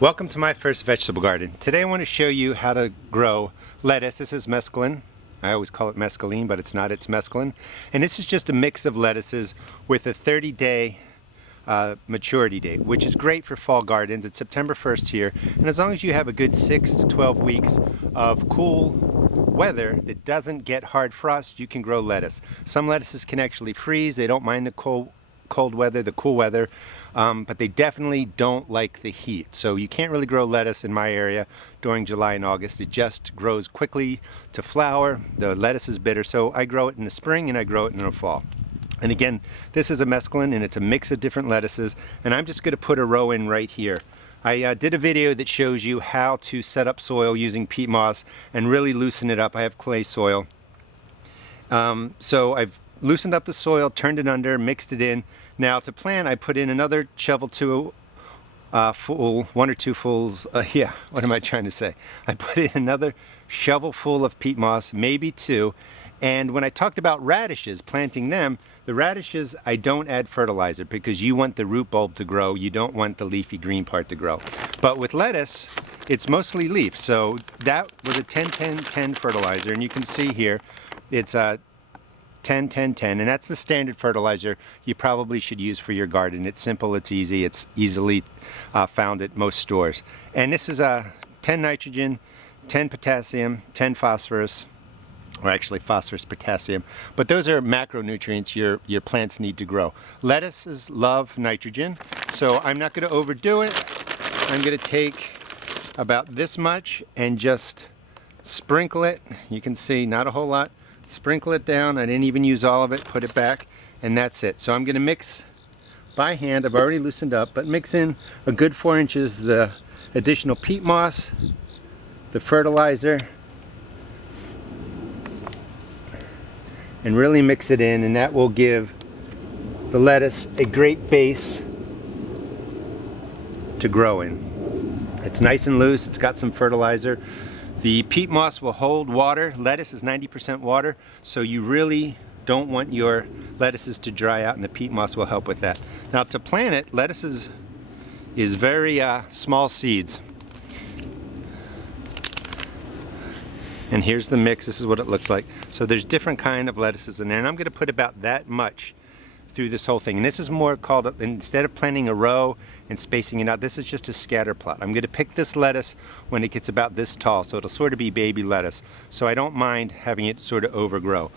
Welcome to my first vegetable garden. Today I want to show you how to grow lettuce. This is Mesclun. I always call it mescaline, but it's not, it's Mesclun. And this is just a mix of lettuces with a 30-day maturity date, which is great for fall gardens. It's September 1st here, and as long as you have a good 6 to 12 weeks of cool weather that doesn't get hard frost, you can grow lettuce. Some lettuces can actually freeze. They don't mind the cool weather, but they definitely don't like the heat. So you can't really grow lettuce in my area during July and August. It just grows quickly to flower. The lettuce is bitter, so I grow it in the spring and I grow it in the fall. And again, this is a mesclun and it's a mix of different lettuces, and I'm just going to put a row in right here. I did a video that shows you how to set up soil using peat moss and really loosen it up. I have clay soil. So I've loosened up the soil, turned it under, mixed it in. Now to plant, I put in another shovel full, one or two fulls, what am I trying to say? I put in another shovel full of peat moss, maybe two. And when I talked about radishes, planting them, the radishes, I don't add fertilizer because you want the root bulb to grow. You don't want the leafy green part to grow. But with lettuce, it's mostly leaf. So that was a 10-10-10 fertilizer. And you can see here, it's a 10-10-10, and that's the standard fertilizer you probably should use for your garden. It's simple, it's easy, it's easily found at most stores. And this is a 10 nitrogen, 10 potassium, 10 phosphorus, or actually phosphorus, potassium, but those are macronutrients your plants need to grow. Lettuces love nitrogen, so I'm not going to overdo it. I'm going to take about this much and just sprinkle it. You can see not a whole lot. Sprinkle it down. I didn't even use all of it. Put it back, and that's it. So I'm going to mix by hand. I've already loosened up, but mix in a good 4 inches the additional peat moss, the fertilizer, and really mix it in, and that will give the lettuce a great base to grow in. It's nice and loose. It's got some fertilizer. The peat moss will hold water. Lettuce is 90% water, so you really don't want your lettuces to dry out, and the peat moss will help with that. Now to plant it, lettuce is very small seeds. And here's the mix. This is what it looks like. So there's different kind of lettuces in there, and I'm going to put about that much through this whole thing. And this is more called, instead of planting a row and spacing it out, this is just a scatter plot. I'm going to pick this lettuce when it gets about this tall, so it'll sort of be baby lettuce. So I don't mind having it sort of overgrow.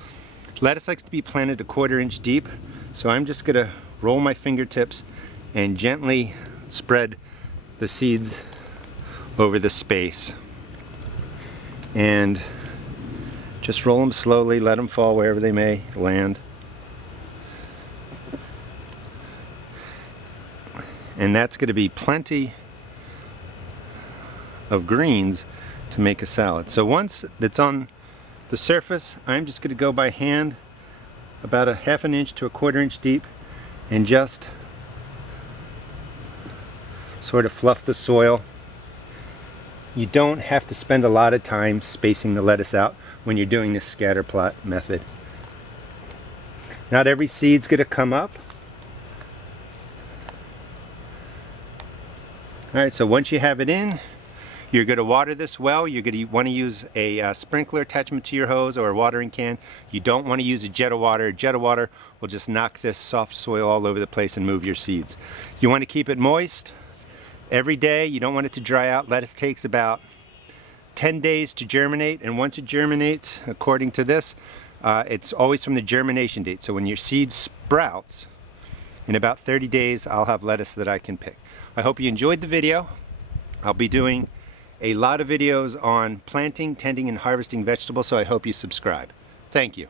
Lettuce likes to be planted 1/4 inch deep, so I'm just going to roll my fingertips and gently spread the seeds over the space. And just roll them slowly, let them fall wherever they may land. And that's going to be plenty of greens to make a salad. So once it's on the surface, I'm just going to go by hand about a 1/2 inch to 1/4 inch deep and just sort of fluff the soil. You don't have to spend a lot of time spacing the lettuce out when you're doing this scatter plot method. Not every seed's going to come up. Alright, so once you have it in, you're going to water this well. You're going to want to use a sprinkler attachment to your hose or a watering can. You don't want to use a jet of water. A jet of water will just knock this soft soil all over the place and move your seeds. You want to keep it moist every day. You don't want it to dry out. Lettuce takes about 10 days to germinate, and once it germinates, according to this, it's always from the germination date. So when your seed sprouts, in about 30 days, I'll have lettuce that I can pick. I hope you enjoyed the video. I'll be doing a lot of videos on planting, tending, and harvesting vegetables, so I hope you subscribe. Thank you.